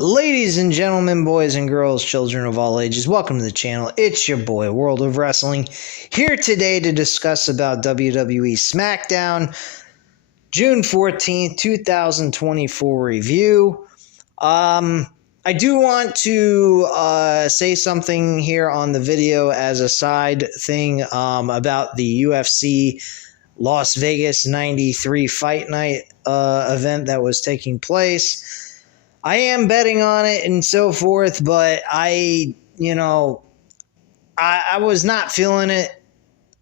Ladies and gentlemen, boys and girls, children of all ages, welcome to the channel. It's your boy, World of Wrestling, here today to discuss about WWE Smackdown, June 14th, 2024 review. I do want to say something here on the video as a side thing about the UFC Las Vegas 93 Fight Night event that was taking place. I am betting on it and so forth, but I was not feeling it.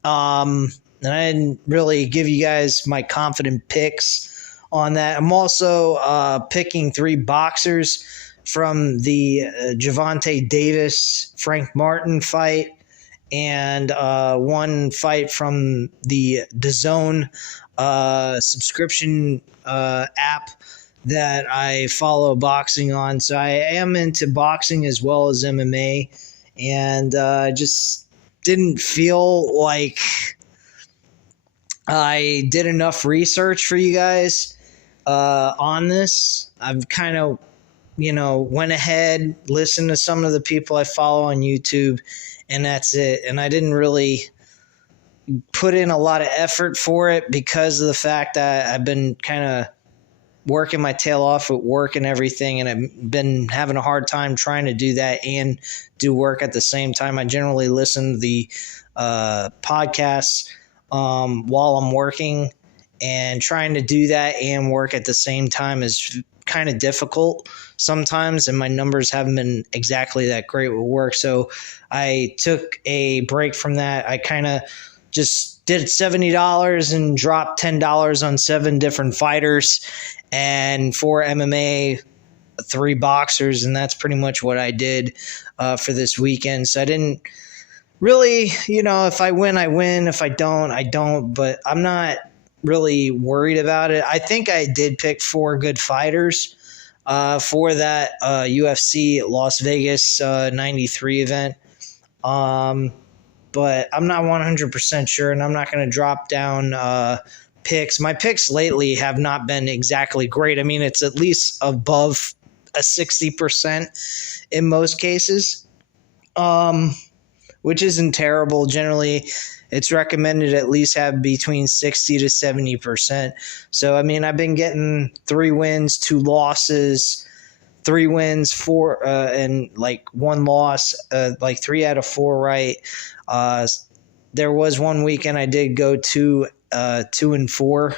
And I didn't really give you guys my confident picks on that. I'm also picking three boxers from the Gervonta Davis Frank Martin fight and one fight from the DAZN subscription app that I follow boxing on. So I am into boxing as well as MMA, and just didn't feel like I did enough research for you guys on this. I've kind of, went ahead, listened to some of the people I follow on YouTube, and that's it. And I didn't really put in a lot of effort for it because of the fact that I've been kind of working my tail off at work and everything, and I've been having a hard time trying to do that and do work at the same time. I generally listen to the podcasts while I'm working, and trying to do that and work at the same time is kind of difficult sometimes, and my numbers haven't been exactly that great with work. So I took a break from that. I kind of just did $70 and dropped $10 on 7 different fighters and 4 MMA, 3 boxers, and that's pretty much what I did for this weekend. So I didn't really, if I win, I win. If I don't, I don't. But I'm not really worried about it. I think I did pick 4 good fighters for that UFC Las Vegas 93 event. But I'm not 100% sure, and I'm not going to drop down picks. My picks lately have not been exactly great. I mean, it's at least above a 60% in most cases, which isn't terrible. Generally, it's recommended at least have between 60 to 70%. So, I mean, I've been getting 3 wins, 2 losses, 3 wins, 4 and like 1 loss, like 3 out of 4 right. There was one weekend I did go 2-4,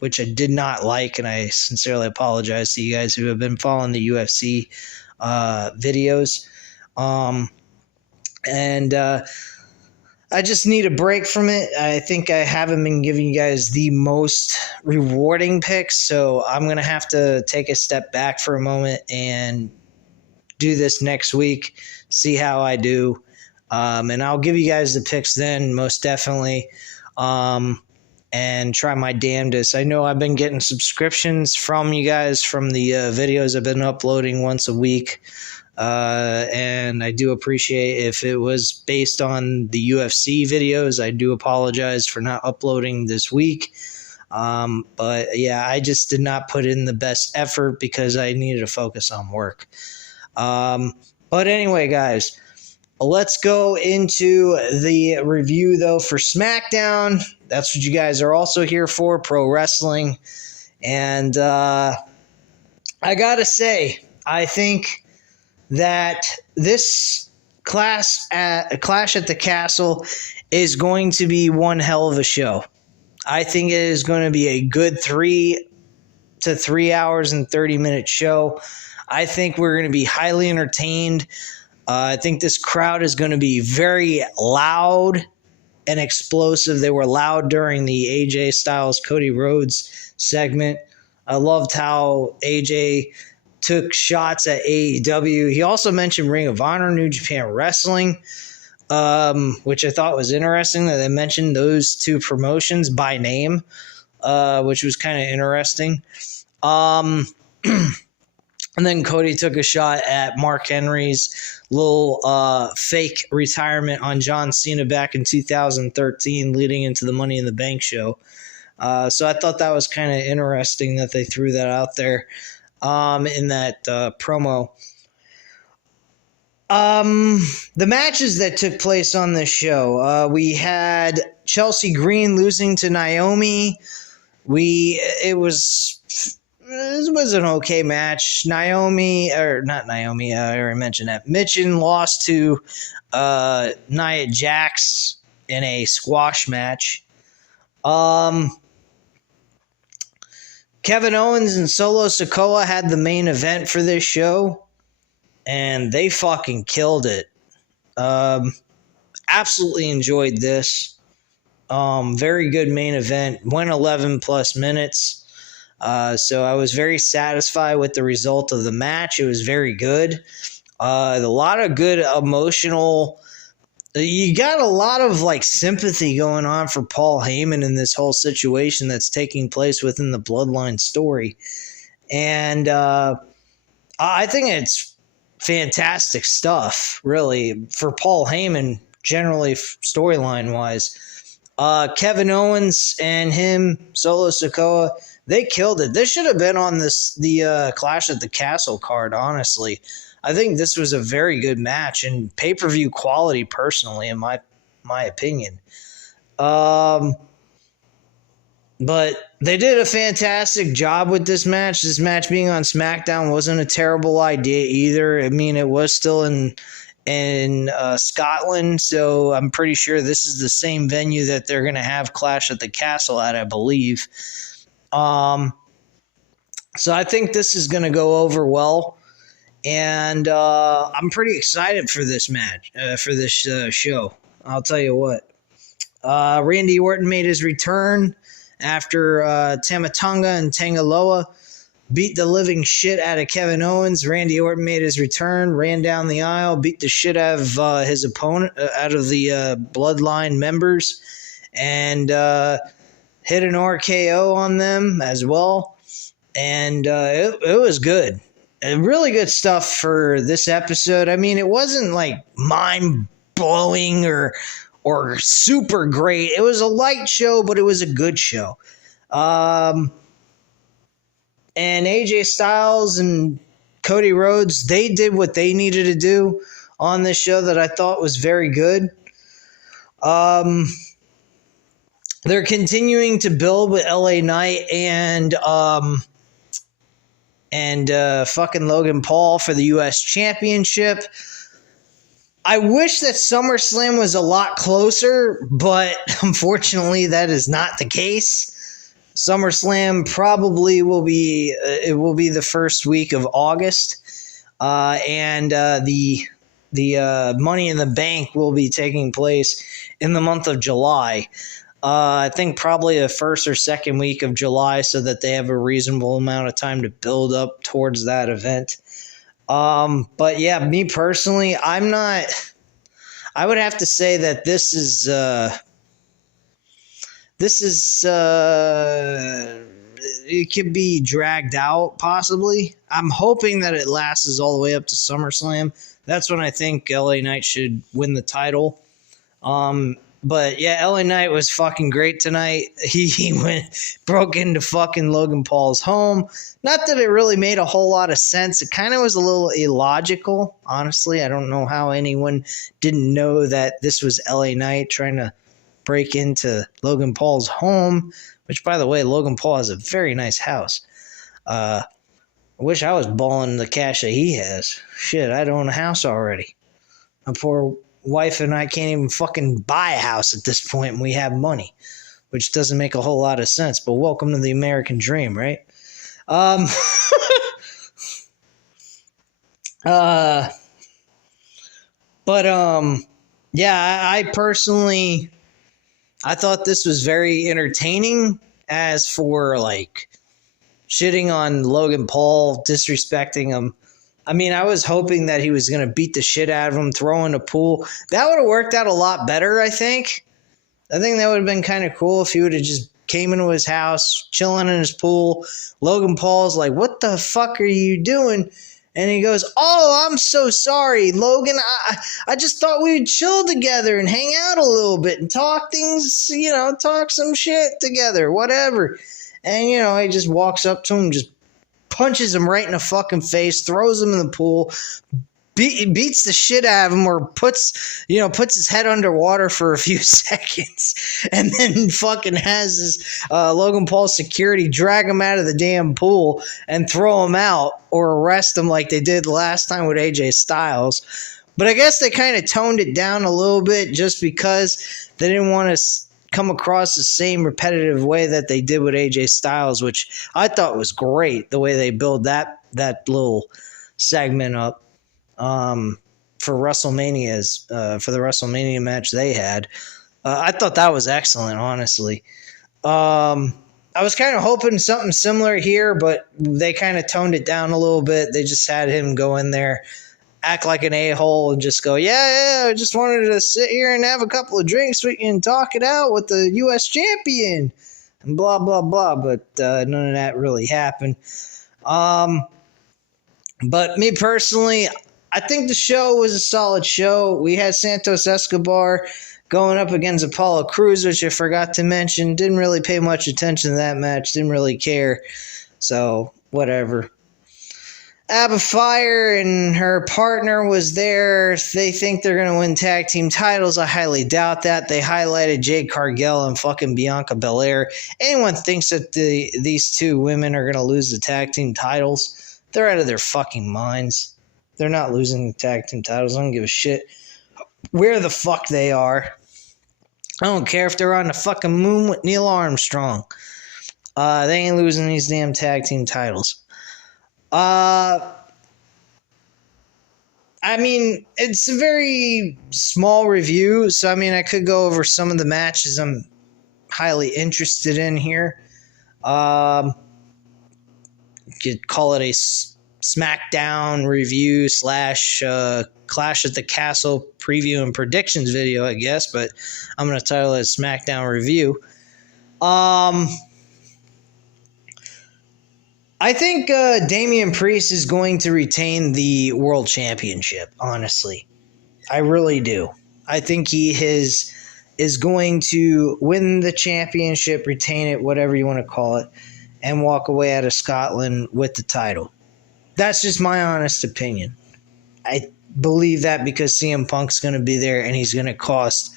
which I did not like, and I sincerely apologize to you guys who have been following the UFC videos. And I just need a break from it. I think I haven't been giving you guys the most rewarding picks, so I'm going to have to take a step back for a moment and do this next week, see how I do. And I'll give you guys the picks then, most definitely, and try my damnedest. I know I've been getting subscriptions from you guys from the videos I've been uploading once a week, and I do appreciate if it was based on the UFC videos. I do apologize for not uploading this week, but yeah, I just did not put in the best effort because I needed to focus on work. But anyway, guys, let's go into the review, though, for Smackdown. That's what you guys are also here for, pro wrestling. And I got to say, I think that this Clash at the Castle is going to be one hell of a show. I think it is going to be a good 3 to 3 hours and 30-minute show. I think we're going to be highly entertained. I think this crowd is going to be very loud and explosive. They were loud during the AJ Styles Cody Rhodes segment. I loved how AJ took shots at AEW. He also mentioned Ring of Honor, New Japan Wrestling, which I thought was interesting that they mentioned those 2 promotions by name, which was kind of interesting. And then Cody took a shot at Mark Henry's little fake retirement on John Cena back in 2013, leading into the Money in the Bank show. So I thought that was kind of interesting that they threw that out there. in that promo. The matches that took place on this show, we had Chelsea Green losing to Naomi. It was an okay match. I already mentioned that. Mitchin lost to Nia Jax in a squash match. Kevin Owens and Solo Sikoa had the main event for this show, and they fucking killed it. Absolutely enjoyed this. Very good main event. Went 11 plus minutes. So I was very satisfied with the result of the match. It was very good. A lot of good emotional. You got a lot of like sympathy going on for Paul Heyman in this whole situation that's taking place within the Bloodline story. And I think it's fantastic stuff, really, for Paul Heyman, generally storyline-wise. Kevin Owens and him, Solo Sikoa, they killed it. This should have been on the Clash at the Castle card, honestly. I think this was a very good match and pay-per-view quality, personally, in my opinion. But they did a fantastic job with this match. This match being on Smackdown wasn't a terrible idea either. I mean, it was still in Scotland, so I'm pretty sure this is the same venue that they're going to have Clash at the Castle at, I believe. So I think this is going to go over well, and I'm pretty excited for this match, for this show. I'll tell you what. Randy Orton made his return after Tama Tonga and Tangaloa beat the living shit out of Kevin Owens. Randy Orton made his return, ran down the aisle, beat the shit out of his opponent, out of the Bloodline members, and hit an RKO on them as well. And it was good. Really good stuff for this episode. I mean, it wasn't like mind-blowing or super great. It was a light show, but it was a good show. And AJ Styles and Cody Rhodes, they did what they needed to do on this show that I thought was very good. They're continuing to build with LA Knight and fucking Logan Paul for the U.S. Championship. I wish that SummerSlam was a lot closer, but unfortunately that is not the case. SummerSlam probably will be the first week of August, and the Money in the Bank will be taking place in the month of July. I think probably the first or second week of July, so that they have a reasonable amount of time to build up towards that event. But yeah, me personally, I would have to say that this is it could be dragged out, possibly. I'm hoping that it lasts all the way up to SummerSlam. That's when I think LA Knight should win the title. But yeah, LA Knight was fucking great tonight. He broke into fucking Logan Paul's home. Not that it really made a whole lot of sense. It kind of was a little illogical, honestly. I don't know how anyone didn't know that this was LA Knight trying to break into Logan Paul's home, which, by the way, Logan Paul has a very nice house. I wish I was balling the cash that he has. Shit, I'd own a house already. My poor wife and I can't even fucking buy a house at this point, and we have money, which doesn't make a whole lot of sense, but welcome to the American dream, right? Yeah, I personally, I thought this was very entertaining. As for like shitting on Logan Paul, disrespecting him, I mean, I was hoping that he was going to beat the shit out of him, throw in a pool. That would have worked out a lot better, I think. I think that would have been kind of cool if he would have just came into his house, chilling in his pool. Logan Paul's like, "What the fuck are you doing?" And he goes, "Oh, I'm so sorry, Logan. I just thought we'd chill together and hang out a little bit and talk things, talk some shit together, whatever." And, he just walks up to him, just punches him right in the fucking face, throws him in the pool, beats the shit out of him, or puts his head underwater for a few seconds, and then fucking has his Logan Paul security drag him out of the damn pool and throw him out or arrest him like they did last time with AJ Styles. But I guess they kind of toned it down a little bit just because they didn't want to come across the same repetitive way that they did with AJ Styles, which I thought was great, the way they build that little segment up. For WrestleMania's for the WrestleMania match they had. I thought that was excellent, honestly. I was kind of hoping something similar here, but they kind of toned it down a little bit. They just had him go in there, act like an a-hole, and just go, I just wanted to sit here and have a couple of drinks with you and talk it out with the U.S. champion, and blah, blah, blah. But none of that really happened. But me personally, I think the show was a solid show. We had Santos Escobar going up against Apollo Crews, which I forgot to mention. Didn't really pay much attention to that match. Didn't really care. So, whatever. Abba Fire and her partner was there. They think they're going to win tag team titles. I highly doubt that. They highlighted Jade Cargill and fucking Bianca Belair. Anyone thinks that these two women are going to lose the tag team titles, they're out of their fucking minds. They're not losing the tag team titles. I don't give a shit where the fuck they are. I don't care if they're on the fucking moon with Neil Armstrong. They ain't losing these damn tag team titles. I mean, it's a very small review, so I mean, I could go over some of the matches I'm highly interested in here. You could call it a Smackdown review / Clash at the Castle preview and predictions video, I guess, but I'm going to title it Smackdown review. I think Damian Priest is going to retain the World Championship, honestly. I really do. I think he is going to win the championship, retain it, whatever you want to call it, and walk away out of Scotland with the title. That's just my honest opinion. I believe that because CM Punk's going to be there and he's going to cost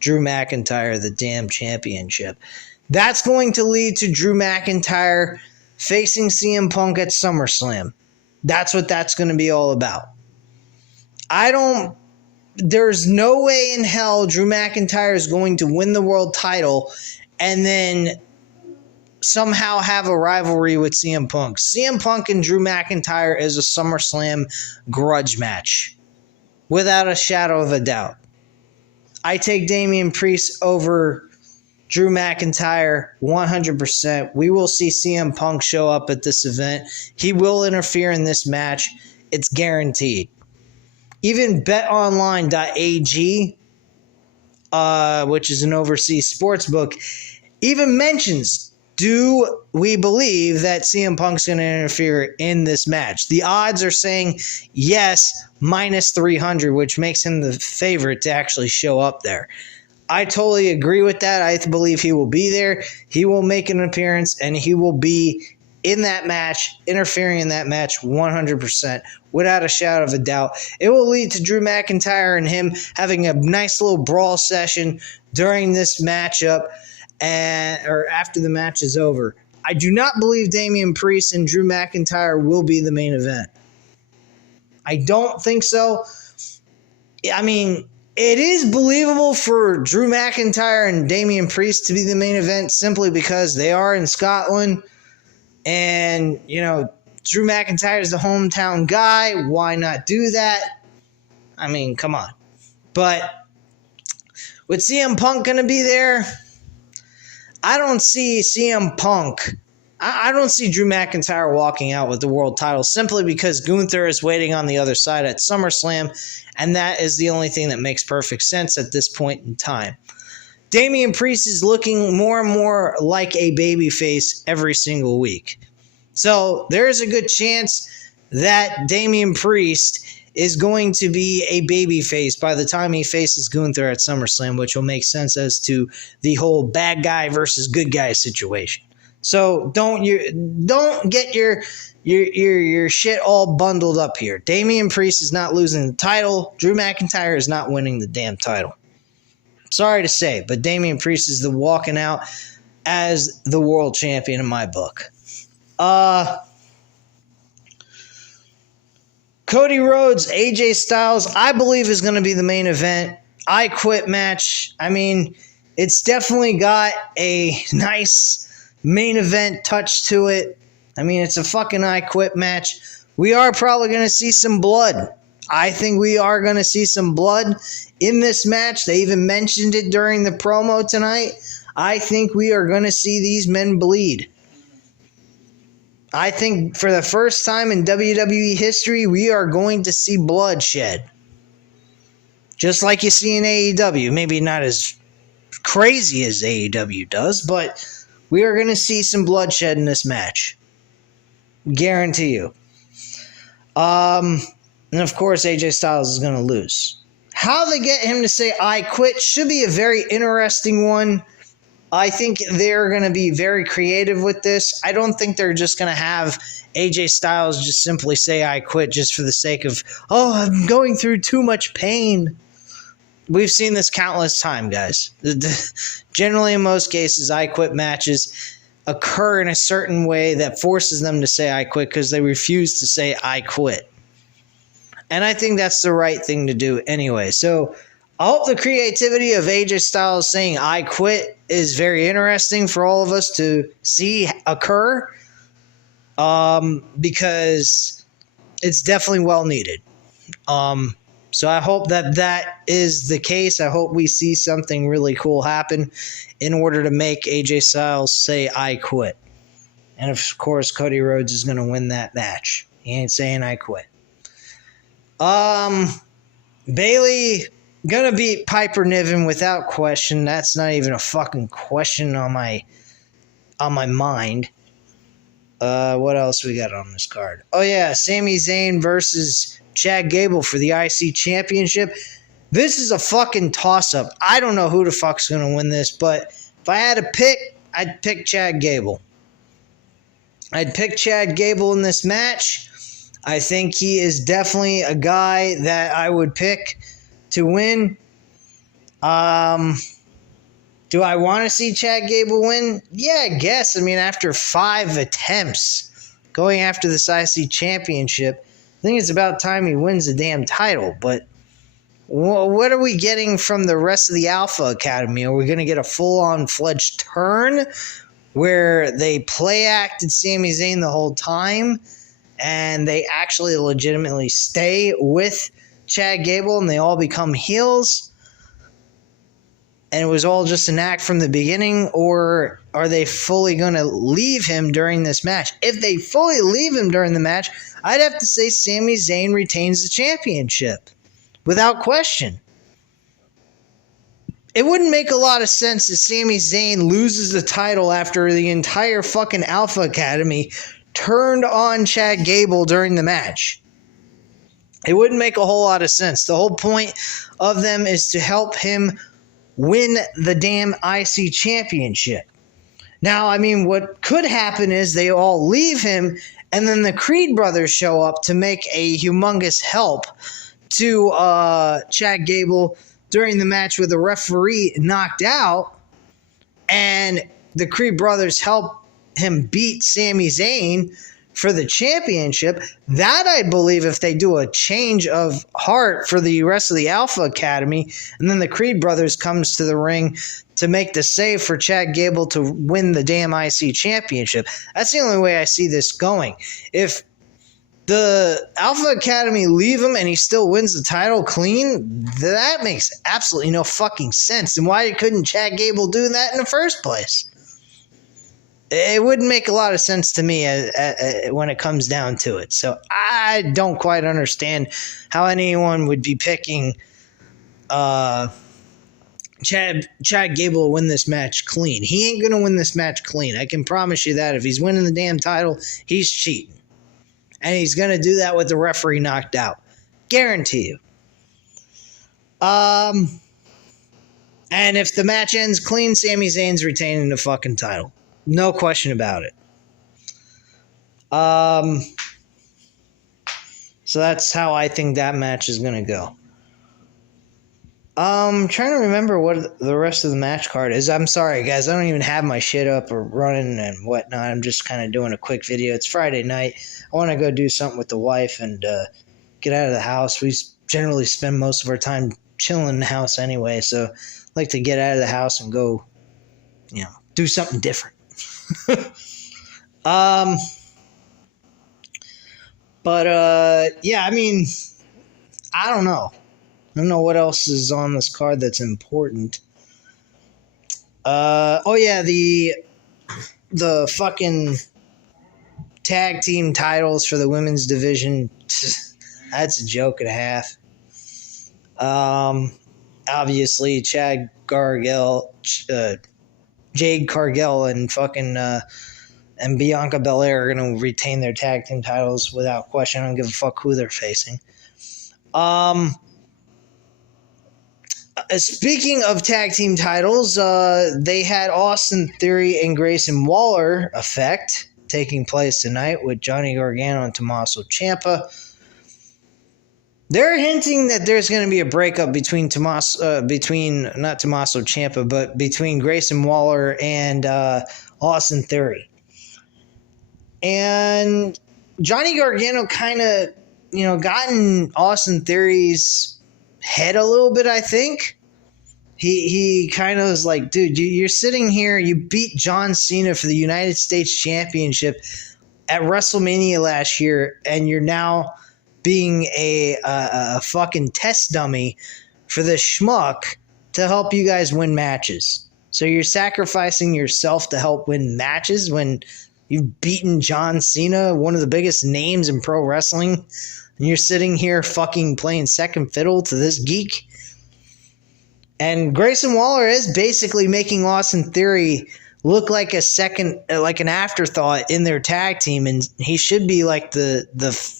Drew McIntyre the damn championship. That's going to lead to Drew McIntyre facing CM Punk at SummerSlam. That's what that's going to be all about. There's no way in hell Drew McIntyre is going to win the world title and then somehow have a rivalry with CM Punk. CM Punk and Drew McIntyre is a SummerSlam grudge match, without a shadow of a doubt. I take Damian Priest over Drew McIntyre 100%. We will see CM Punk show up at this event. He will interfere in this match. It's guaranteed. Even betonline.ag, which is an overseas sports book, even mentions, do we believe that CM Punk's going to interfere in this match? The odds are saying yes, minus 300, which makes him the favorite to actually show up there. I totally agree with that. I believe he will be there. He will make an appearance, and he will be in that match, interfering in that match 100%, without a shadow of a doubt. It will lead to Drew McIntyre and him having a nice little brawl session during this matchup, or after the match is over. I do not believe Damian Priest and Drew McIntyre will be the main event. I don't think so. I mean, it is believable for Drew McIntyre and Damian Priest to be the main event simply because they are in Scotland. And, Drew McIntyre is the hometown guy. Why not do that? I mean, come on. But with CM Punk going to be there, I don't see CM Punk. I don't see Drew McIntyre walking out with the world title simply because Gunther is waiting on the other side at SummerSlam, and that is the only thing that makes perfect sense at this point in time. Damian Priest is looking more and more like a babyface every single week. So there is a good chance that Damian Priest is going to be a babyface by the time he faces Gunther at SummerSlam, which will make sense as to the whole bad guy versus good guy situation. So don't get your your shit all bundled up here. Damian Priest is not losing the title. Drew McIntyre is not winning the damn title. Sorry to say, but Damian Priest is the walking out as the world champion in my book. Cody Rhodes, AJ Styles, I believe is going to be the main event. I Quit match. I mean, it's definitely got a nice main event touch to it. I mean, it's a fucking I Quit match. We are probably going to see some blood. I think we are going to see some blood in this match. They even mentioned it during the promo tonight. I think we are going to see these men bleed. I think for the first time in WWE history, we are going to see bloodshed. Just like you see in AEW. Maybe not as crazy as AEW does, but we are going to see some bloodshed in this match. Guarantee you. And of course, AJ Styles is going to lose. How they get him to say I quit should be a very interesting one. I think they're going to be very creative with this. I don't think they're just going to have AJ Styles just simply say I quit just for the sake of, oh, I'm going through too much pain. We've seen this countless times, guys. Generally, in most cases, I quit matches occur in a certain way that forces them to say I quit because they refuse to say I quit. And I think that's the right thing to do anyway. So I hope the creativity of AJ Styles saying I quit is very interesting for all of us to see occur, because it's definitely well needed. So I hope that is the case. I hope we see something really cool happen in order to make AJ Styles say I quit. And of course, Cody Rhodes is going to win that match. He ain't saying I quit. Bayley gonna beat Piper Niven without question. That's not even a fucking question on my mind. What else we got on this card? Oh yeah, Sami Zayn versus Chad Gable for the IC Championship. This is a fucking toss-up. I don't know who the fuck's gonna win this, but if I had to pick, I'd pick Chad Gable. I'd pick Chad Gable in this match. I think he is definitely a guy that I would pick to win. Do I want to see Chad Gable win? Yeah, I guess. I mean, after 5 attempts going after this IC Championship, I think it's about time he wins the damn title. But what are we getting from the rest of the Alpha Academy? Are we going to get a full-on fledged turn where they play-acted Sami Zayn the whole time and they actually legitimately stay with Chad Gable and they all become heels? And it was all just an act from the beginning? Or are they fully going to leave him during this match? If they fully leave him during the match, I'd have to say Sami Zayn retains the championship. Without question. It wouldn't make a lot of sense if Sami Zayn loses the title after the entire fucking Alpha Academy turned on Chad Gable during the match. It wouldn't make a whole lot of sense. The whole point of them is to help him win the damn IC Championship. Now, I mean, what could happen is they all leave him and then the Creed brothers show up to make a humongous help to Chad Gable during the match with the referee knocked out, and the Creed brothers help him beat Sami Zayn for the championship. That I believe, if they do a change of heart for the rest of the Alpha Academy, and then the Creed brothers comes to the ring to make the save for Chad Gable to win the damn IC Championship. That's the only way I see this going. If the Alpha Academy leave him and he still wins the title clean, that makes absolutely no fucking sense. And why couldn't Chad Gable do that in the first place? It wouldn't make a lot of sense to me when it comes down to it. So I don't quite understand how anyone would be picking Chad Gable to win this match clean. He ain't going to win this match clean. I can promise you that. If he's winning the damn title, he's cheating. And he's going to do that with the referee knocked out. Guarantee you. And if the match ends clean, Sami Zayn's retaining the fucking title. No question about it. So that's how I think that match is going to go. Trying to remember what the rest of the match card is. I'm sorry, guys. I don't even have my shit up or running and whatnot. I'm just kind of doing a quick video. It's Friday night. I want to go do something with the wife and get out of the house. We generally spend most of our time chilling in the house anyway, so I like to get out of the house and go, do something different. Yeah, I mean, I don't know. I don't know what else is on this card that's important. Oh yeah, the fucking tag team titles for the women's division. That's a joke and a half. Obviously, Jade Cargill, and fucking and Bianca Belair are going to retain their tag team titles without question. I don't give a fuck who they're facing. Speaking of tag team titles, they had Austin Theory and Grayson Waller effect taking place tonight with Johnny Gargano and Tommaso Ciampa. They're hinting that there's going to be a breakup between not Tommaso Ciampa, but between Grayson Waller and Austin Theory. And Johnny Gargano kind of, gotten Austin Theory's head a little bit, I think. He kind of was like, dude, you're sitting here, you beat John Cena for the United States Championship at WrestleMania last year, and you're now being a fucking test dummy for this schmuck to help you guys win matches. So you're sacrificing yourself to help win matches when you've beaten John Cena, one of the biggest names in pro wrestling, and you're sitting here fucking playing second fiddle to this geek. And Grayson Waller is basically making Austin Theory look like an afterthought in their tag team, and he should be like the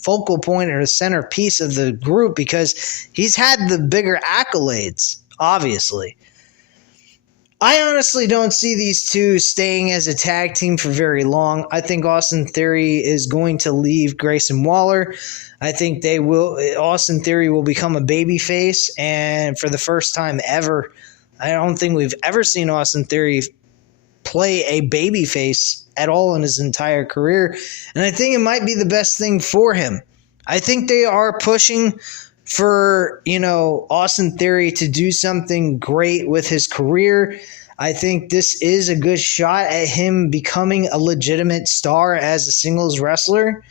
focal point or the centerpiece of the group because he's had the bigger accolades, obviously. I honestly don't see these two staying as a tag team for very long. I think Austin Theory is going to leave Grayson Waller. I think Austin Theory will become a babyface, and for the first time ever, I don't think we've ever seen Austin Theory play a babyface at all in his entire career, and I think it might be the best thing for him. I think they are pushing for, Austin Theory to do something great with his career. I think this is a good shot at him becoming a legitimate star as a singles wrestler.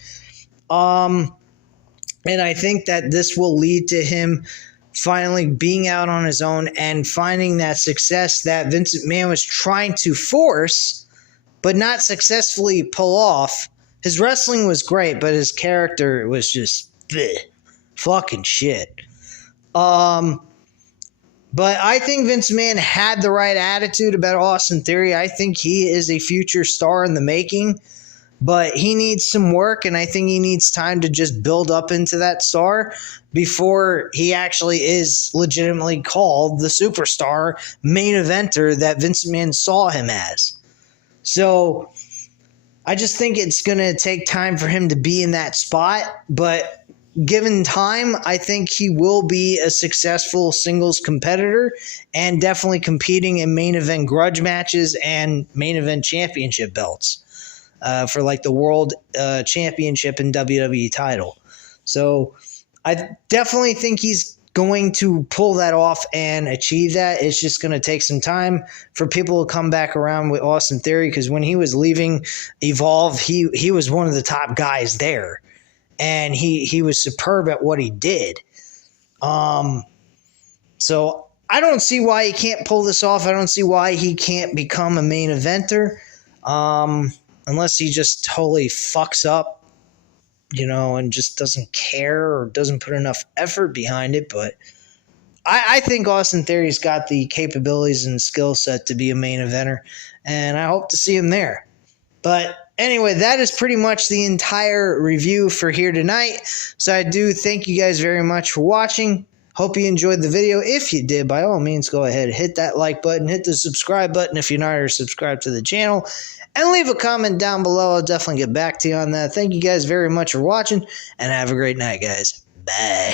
And I think that this will lead to him finally being out on his own and finding that success that Vince McMahon was trying to force, but not successfully pull off. His wrestling was great, but his character was just fucking shit. But I think Vince McMahon had the right attitude about Austin Theory. I think he is a future star in the making, but he needs some work, and I think he needs time to just build up into that star before he actually is legitimately called the superstar main eventer that Vince McMahon saw him as. So I just think it's going to take time for him to be in that spot, but given time, I think he will be a successful singles competitor and definitely competing in main event grudge matches and main event championship belts for like the world championship and WWE title. So I definitely think he's going to pull that off and achieve that. It's just going to take some time for people to come back around with Austin Theory, because when he was leaving Evolve, he was one of the top guys there. And he was superb at what he did. So I don't see why he can't pull this off. I don't see why he can't become a main eventer. Unless he just totally fucks up, and just doesn't care or doesn't put enough effort behind it. But I think Austin Theory's got the capabilities and skill set to be a main eventer, and I hope to see him there. But anyway, that is pretty much the entire review for here tonight. So I do thank you guys very much for watching. Hope you enjoyed the video. If you did, by all means, go ahead and hit that like button, hit the subscribe button if you're not already subscribed to the channel. and leave a comment down below. I'll definitely get back to you on that. Thank you guys very much for watching, and have a great night, guys. Bye.